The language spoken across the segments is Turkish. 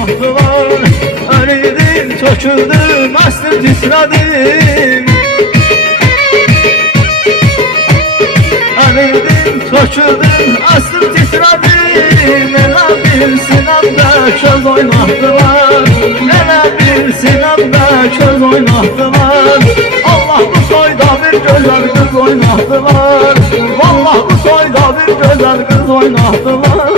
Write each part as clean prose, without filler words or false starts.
oynattılar. Eridim, çöküldüm, əslim titredim. Eridim, çöküldüm, əslim titredim. Elə bir sinəmdə köz oynatdılar. Elə bir sinəmdə köz oynatdılar. Allah bu soyda bir gözəl qız oynatdılar. Vallah bu soyda bir gözəl qız oynatdılar.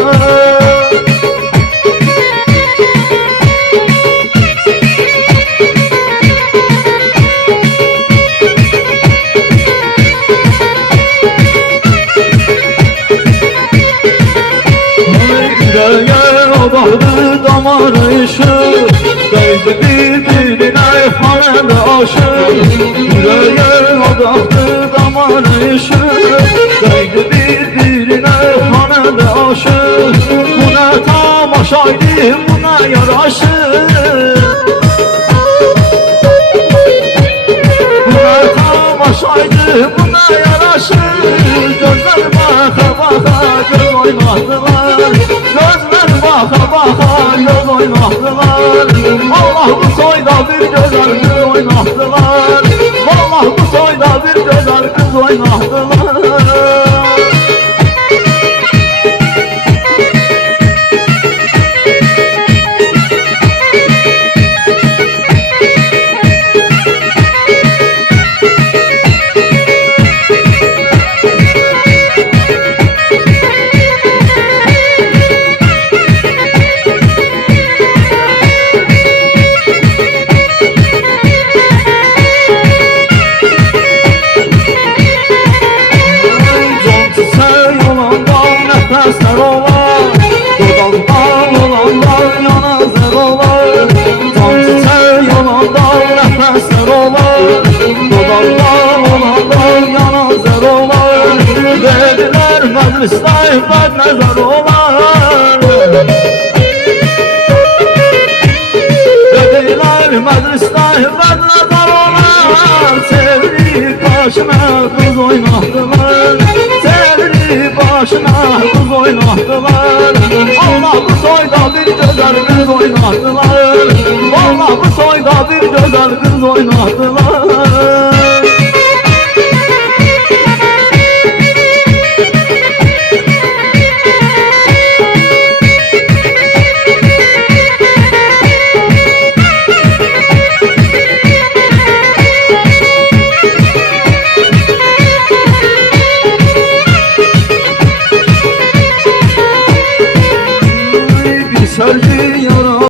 Bağdı damarı ışık, değdi birbirine hanede aşık. Yüreğe odaklı damarı ışık, değdi birbirine hanede aşık. Bu ne tamaşaydı, bu ne yaraşık. Bu ne tamaşaydı, bu ne yaraşık. Gözler baka baka göz oynattılar. Baka baka göz oynattılar. Allah bu soyda bir güzel kız oynattılar. Allah bu soyda bir güzel kız oynattılar. Nəfəslər olar, dodaqdan olanlar yanazır olar. Can çiçək olanlar nəfəslər olar, dodaqdan olanlar yanazır olar. Dedilər məclisdə bəd nəzər olar. Dedilər məclisdə bəd nəzər olar. Çevirib başına qız oynatdılar. Başına kız oynattılar. Allah bu soyda bir güzel kız oynattılar. Allah bu soyda bir güzel kız oynattılar.